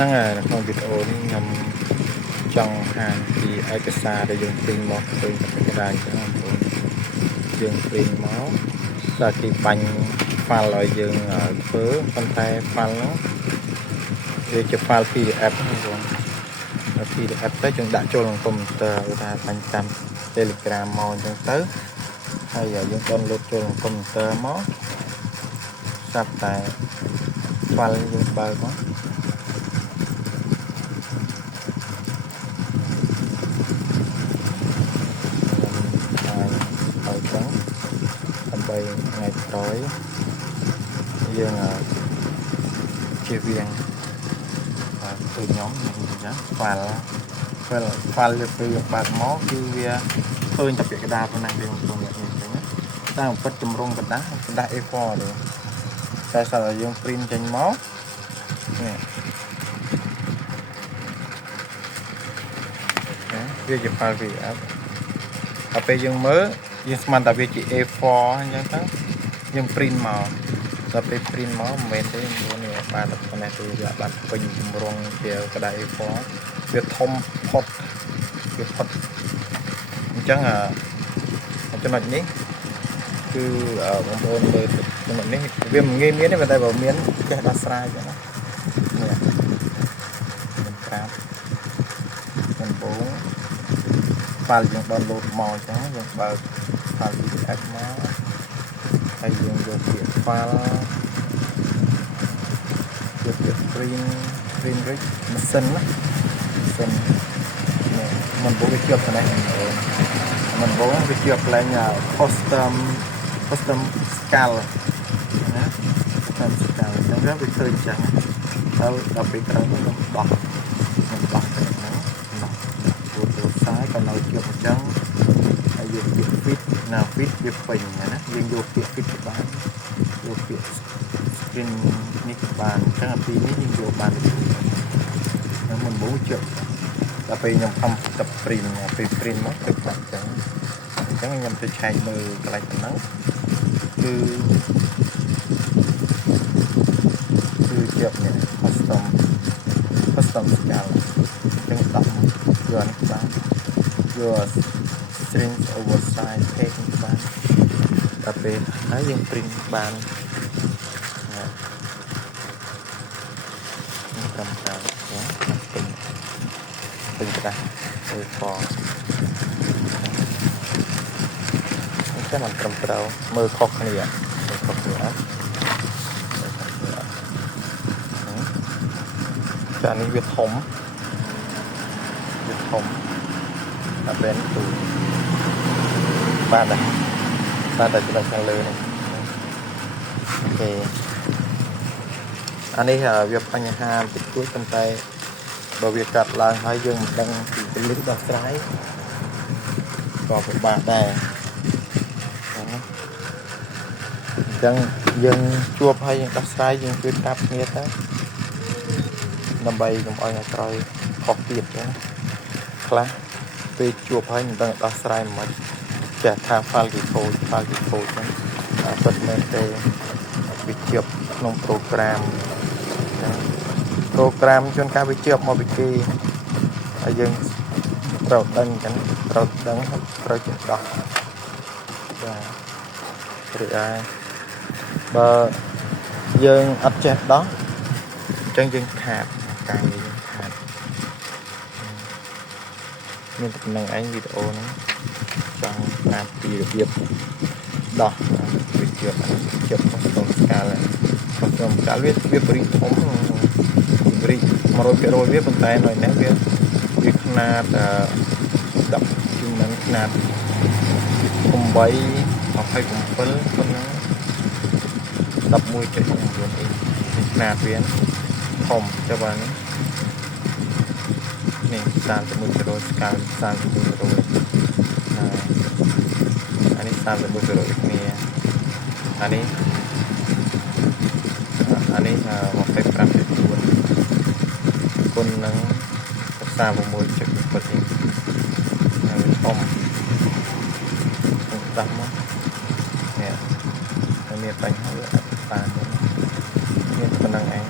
นั่งក្នុងវីដេអូនេះខ្ញុំចង់ហាងពីឯកសារដែលយើងព្រីនមកឃើញតែក្តារចឹងបងប្អូនយើងព្រីនមកតែគេបាញ់ហ្វាល់ឲ្យយើងធ្វើប៉ុន្តែហ្វាល់នោះវាជាហ្វាល់ PDF បងប្អូន PDF ទៅយើងដាក់ចូលក្នុងកុំព្យូទ័រឧទាហរណ៍បាញ់តាម Telegram មកអញ្ចឹងទៅហើយយើង download ចូលក្នុងកុំព្យូទ័រមកស្រាប់តែហ្វាល់យើងបើកមកដើម្បីថ្ងៃក្រោយយើងជៀសវាងគឺខ្ញុំហ្នឹងហ្វាល់វាពេលបើកមកគឺវាឃើញតែពាក្យកដាប៉ុណ្ណឹងទេបងប្អូនអញ្ចឹងតាមពិតចម្រុងกระดาษ A4 ទេតែស្រាប់តែយើង print ចេញមកនេះវាជា file PDF ដល់ពេលយើងមើលយើងស្មានតែវាជា A4 អញ្ចឹងទៅយើង print មកដល់ពេល print មកមិនមែនទេព្រោះនេះបានតែប៉ុណ្ណេះទេវាបានពេញចម្រុងជាกระดาษ A4 វាធំផុតអញ្ចឹងចំណុចនេះគឺបងប្អូនមើលចំណុចនេះវាមិនងាយមានទេតែបើមានចេះដោះស្រាយចឹងណានេះខ្ញុំប្រាប់ដំបូងហ្វាល់យើង download មកអញ្ចឹងយើងបើក file PDF មកហើយយើងយកពាក្យ file យកពាក្យ print rich ម៉ាស៊ីនណាម៉ាស៊ីននេះมันបូកវាជាប់តែมันបូកវាជាប់ឡើង custom scale ណា custom scale អញ្ចឹងវាឃើញអញ្ចឹងហើយដល់ពេលក្រោយខ្ញុំដោះទៅហ្នឹងទូរស័ព្ទក៏នៅជាប់អញ្ចឹងហើយយកពាក្យ fit ណា fit វាពេញណាយើងយកពាក្យ fit ទៅបានយកពាក្យ screen នេះទៅបានអញ្ចឹងអាពីនេះយើងយកបានហើយมันបូកជាប់ដល់ពេលខ្ញុំខំទៅ print ពេល print មកទៅបាត់អញ្ចឹងខ្ញុំទៅឆែកមើលកន្លែងហ្នឹងគឺជាប់នេះ custom scale ចឹងដាក់យកនេះបានយក string oversize page បានដល់ពេលហើយយើង print បានត្រឹមត្រូវពេញក្តារ A4 តែมันត្រឹមត្រូវមើលខុសគ្នាចានេះវាធំតែពេលទូបានតែចំណុចខាងលើនេះអូខេអានេះវាបញ្ហាតិចតួចប៉ុន្តែបើវាកាត់ឡើងហើយយើងមិនដឹងពីពលិទ្ធដោះស្រាយក៏ពិបាកដែរអញ្ចឹងយើងជួបហើយយើងដោះស្រាយយើងជួយតាប់គ្នាទៅដើម្បីកុំឲ្យអ្នកក្រោយខុសទៀតចឹងខ្លះពេលជួបហើយមិនដឹងដោះស្រាយមិនចេះថា file code ចឹងពិតមែនទេវាជាប់ក្នុង program ជួនកាលវាជាប់មកពីគេហើយយើងត្រូវដឹងចឹងត្រូវចេះដោះចាព្រោះបើយើងអត់ចេះដោះអញ្ចឹងយើងខាតការងារយើងខាតមានតែប៉ុណ្្នឹងឯងវីដេអូហ្នឹងចង់ប្រាប់ពីរបៀបដោះវាជាប់ក្នុងស្កាលវាព្រីធំព្រី 100% វាប៉ុន្តែនៅនេះវាខ្នាត10ជំនាន់ខ្នាត 8 27ប៉ុណ្ណា11.9 ខ្នាតវាធំចុះបាននេះ31%ស្កាល31% អានេះ31% គ្នាអានេះ 25.4 គុណនឹង 36.7 ហើយធំដាក់មកនេះមានបញ្ហាវាអត់បានមានប៉ុណ្ណឹងឯង